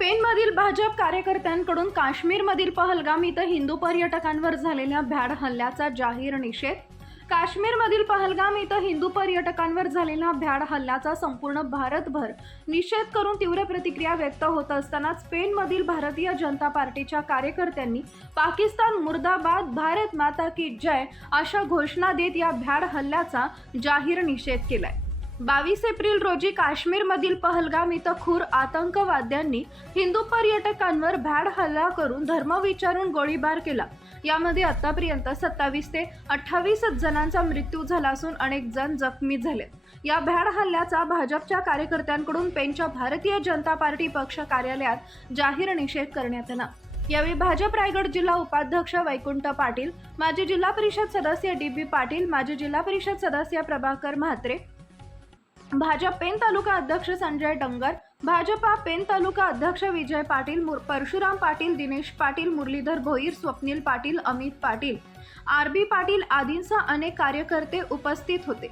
पेनमधील भाजप कार्यकर्त्यांकडून काश्मीरमधील पहलगाम इथं हिंदू पर्यटकांवर झालेल्या भ्याड हल्ल्याचा जाहीर निषेध. काश्मीरमधील पहलगाम इथं हिंदू पर्यटकांवर झालेल्या भ्याड हल्ल्याचा संपूर्ण भारतभर निषेध करून तीव्र प्रतिक्रिया व्यक्त होत असतानाच स्पेनमधील भारतीय जनता पार्टीच्या कार्यकर्त्यांनी पाकिस्तान मुर्दाबाद भारत माता की जय अशा घोषणा देत या भ्याड हल्ल्याचा जाहीर निषेध केलाय. बावीस एप्रिल रोजी काश्मीरमधील पहलगाम इथं खूर आतंकवाद्यांनी हिंदू पर्यटकांवर भ्याड हल्ला करून धर्म विचारून गोळीबार केला. यामध्ये आतापर्यंत सत्तावीस ते अठ्ठावीस जणांचा मृत्यू झाला असून अनेक जण जखमी झाले. या भ्याड हल्ल्याचा भाजपच्या कार्यकर्त्यांकडून पेनच्या भारतीय जनता पार्टी पक्ष कार्यालयात जाहीर निषेध करण्यात आला. यावेळी भाजप रायगड जिल्हा उपाध्यक्ष वैकुंठ पाटील माजी जिल्हा परिषद सदस्य डी बी पाटील माजी जिल्हा परिषद सदस्य प्रभाकर म्हात्रे भाजप पेन तालुका अध्यक्ष संजय डंगर भाजपा पेन तालुका अध्यक्ष विजय पाटील मुर- परशुराम पाटील दिनेश पाटील मुरलीधर भोईर स्वप्नील पाटील अमित पाटील आर बी पाटील आदींसह अनेक कार्यकर्ते उपस्थित होते.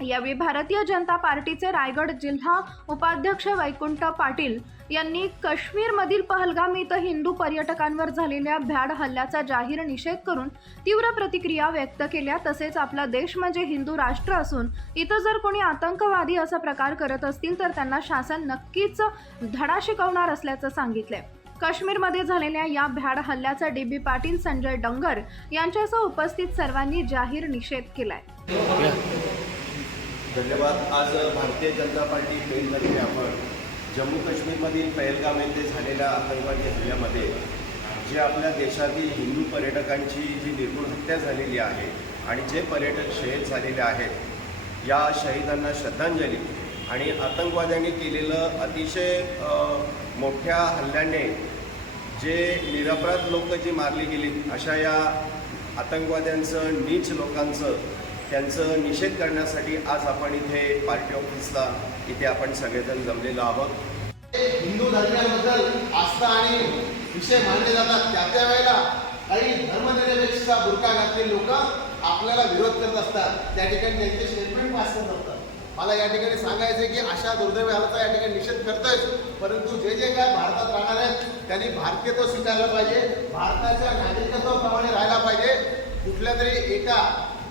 यावेळी भारतीय जनता पार्टीचे रायगड जिल्हा उपाध्यक्ष वैकुंठ पाटील यांनी काश्मीरमधील पहलगाम इथं हिंदू पर्यटकांवर झालेल्या भ्याड हल्ल्याचा जाहीर निषेध करून तीव्र प्रतिक्रिया व्यक्त केल्या. तसेच आपला देश म्हणजे हिंदू राष्ट्र असून इथं जर कोणी आतंकवादी असा प्रकार करत असतील तर त्यांना शासन नक्कीच धडा शिकवणार असल्याचं सांगितलंय. काश्मीरमध्ये झालेल्या या भ्याड हल्ल्याचा डी बी पाटील संजय डंगर यांच्यासह उपस्थित सर्वांनी जाहीर निषेध केलाय. धन्यवाद. आज भारतीय जनता पार्टी आपण जम्मू काश्मीरमधील पहलगाम येथे झालेल्या आतंकवादी हल्ल्यामध्ये जे आपल्या देशातील हिंदू पर्यटकांची जी निर्गुण हत्या झालेली आहे आणि जे पर्यटक शहीद झालेले आहेत या शहीदांना श्रद्धांजली आणि आतंकवाद्यांनी केलेलं अतिशय मोठ्या हल्ल्याने जे निरपराध लोक जी मारली गेली अशा या आतंकवाद्यांचं नीच लोकांचं त्यांचं निषेध करण्यासाठी आज आपण इथे पार्टी ऑफिसला इथे आपण सगळेजण जमलेलो आहोत. हिंदू धर्मियांबद्दल आस्था आणि विषय मानले जातात. त्या त्या वेळेला काही धर्मनिरपेक्ष बुरका घातलेले लोक आपल्याला विरोध करत असतात. त्या ठिकाणी त्यांचे स्टेटमेंट पास करत असतात. मला या ठिकाणी सांगायचं की अशा दुर्दैवी हालचा या ठिकाणी निषेध करतोय परंतु जे जे काय भारतात राहणार आहेत त्यांनी भारतीयत्व स्वीकारलं पाहिजे. भारताच्या नागरिकत्वाप्रमाणे राहायला पाहिजे. कुठल्या तरी एका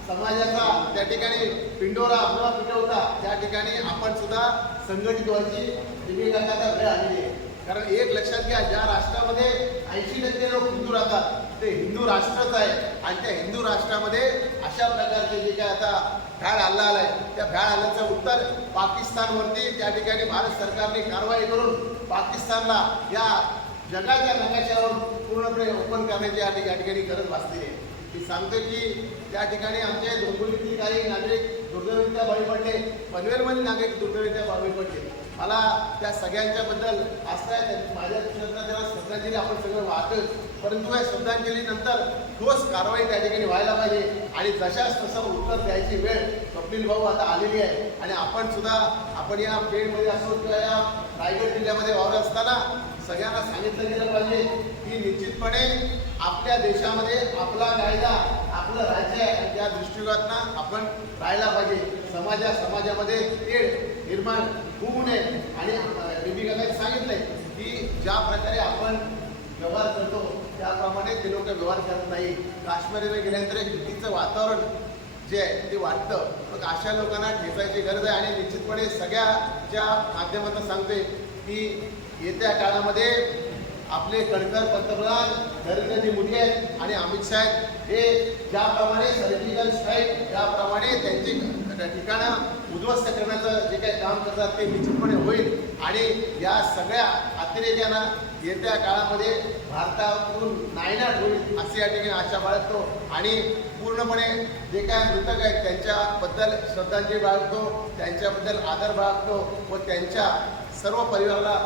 समाजाचा त्या ठिकाणी पिंडोरा आपला पिटवता त्या ठिकाणी आपण सुद्धा संघटित व्हायची विवेकाचा वेळ आलेली आहे कारण एक लक्षात घ्या ज्या राष्ट्रामध्ये ऐंशी टक्के लोक हिंदू राहतात ते हिंदू राष्ट्रच आहे. आणि त्या हिंदू राष्ट्रामध्ये अशा प्रकारचे जे काय आता भ्याड हल्ला आलाय त्या भ्याड हल्ल्याचं उत्तर पाकिस्तानवरती त्या ठिकाणी भारत सरकारने कारवाई करून पाकिस्तानला या जगाच्या नकाशावर पूर्णपणे ओपन करण्याची या ठिकाणी गरज भासलेली आहे. मी सांगतो की त्या ठिकाणी आमचे डोंबिवलीतील काही नागरिक दुर्दैवरित्या बळी पडले. पनवेलमधील नागरिक दुर्दैवरित्या बळी पडले. मला त्या सगळ्यांच्याबद्दल असं आस्था आहे. त्या- माझ्या क्षेत्रात त्याला श्रद्धांजली आपण सगळं वाहतोय. परंतु या श्रद्धांजलीनंतर ठोस कारवाई त्या ठिकाणी व्हायला पाहिजे. आणि जशाच तसं उत्तर द्यायची वेळ कपिल भाऊ आता आलेली आहे. आणि आपण सुद्धा आपण या पेडमध्ये असो किंवा या रायगड जिल्ह्यामध्ये वावर असताना सगळ्यांना सांगितलं गेलं पाहिजे की निश्चितपणे आपल्या देशामध्ये आपला कायदा आपलं राज्य आहे. त्या दृष्टिकोनातनं आपण राहायला पाहिजे. समाजा समाजामध्ये तेढ निर्माण होऊ नये. आणि दीपिकाने सांगितलंय की ज्या प्रकारे आपण व्यवहार करतो त्याप्रमाणे ते लोक व्यवहार करत नाही. काश्मीरमध्ये गेल्यानंतर एक भीतीचं वातावरण जे आहे ते वाटतं मग अशा लोकांना ठेचायची गरज आहे. आणि निश्चितपणे सगळ्याच्या माध्यमातून सांगते की येत्या काळामध्ये आपले कणकर पंतप्रधान नरेंद्रजी मोदी आहेत आणि अमित शाह हे ज्याप्रमाणे सर्जिकल स्ट्राईक ज्याप्रमाणे त्यांची ठिकाणं उद्ध्वस्त करण्याचं जे काही काम करतात ते निश्चितपणे होईल. आणि या सगळ्या अतिरेक्यांना येत्या काळामध्ये भारतातून नायनाट होईल असे या ठिकाणी आशा बाळगतो. आणि पूर्णपणे जे काय मृतक आहेत त्यांच्याबद्दल श्रद्धांजली बाळगतो त्यांच्याबद्दल आदर बाळगतो व त्यांच्या सर्व परिवाराला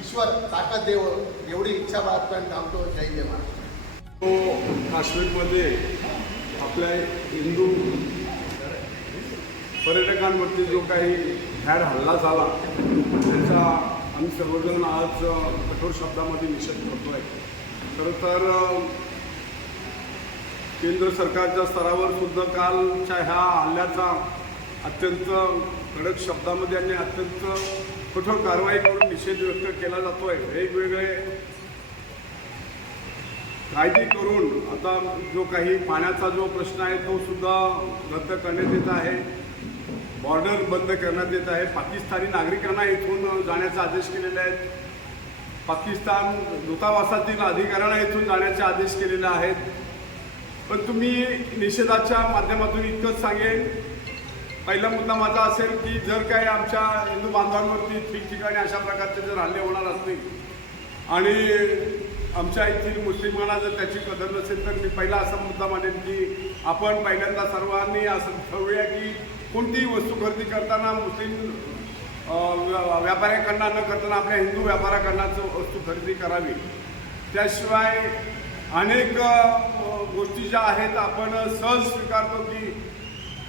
ईश्वर ताकद देव एवढी इच्छा बाळगतो आणि थांबतो जय जय महाराज. तो काश्मीरमध्ये आपल्या हिंदू पर्यटकांवरती जो काही भ्याड हल्ला झाला त्याचा आम्ही सर्वजण आज कठोर शब्दामध्ये निषेध करतो आहे खरं तर केंद्र सरकारच्या स्तरावर सुद्धा कालच्या ह्या हल्ल्याचा अत्यंत कडक शब्दामध्ये आणि अत्यंत कठोर कारवाई करून निषेध व्यक्त केला जातोय. वेगवेगळे कायदे करून आता जो काही पाण्याचा जो प्रश्न आहे तो सुद्धा रद्द करण्यात येत आहे. बॉर्डर बंद करण्यात येत आहे. पाकिस्तानी नागरिकांना इथून जाण्याचे आदेश केलेले आहेत. पाकिस्तान दूतावासातील अधिकाऱ्यांना इथून जाण्याचे आदेश केलेले आहेत. पण तुम्ही निषेधाच्या माध्यमातून इतकंच सांगेन पहिला मुद्दा माझा असेल की जर काही आमच्या हिंदू बांधवांवरती ठिकठिकाणी अशा प्रकारचे जर हल्ले होणार असतील आणि आमच्या येथील मुस्लिमांना जर त्याची कदर नसेल तर मी पहिला असा मुद्दा मानेन की आपण पहिल्यांदा सर्वांनी असं ठरवूया की कोणतीही वस्तू खरेदी करताना मुस्लिम व्या- व्यापाऱ्याकडनं न करताना आपल्या हिंदू व्यापाऱ्याकडनं वस्तू खरेदी करावी. त्याशिवाय अनेक गोष्टी ज्या आहेत आपण सहज स्वीकारतो की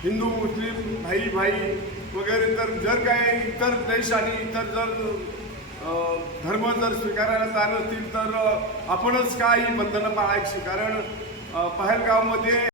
हिंदू मुस्लिम भाई भाई वगैरे तर जर काय इतर देश आणि इतर जर धर्म जर स्वीकारायला तयार असतील तर आपणच आपणच काही बंधनं पाळायची. कारण अ, पहलगावमध्ये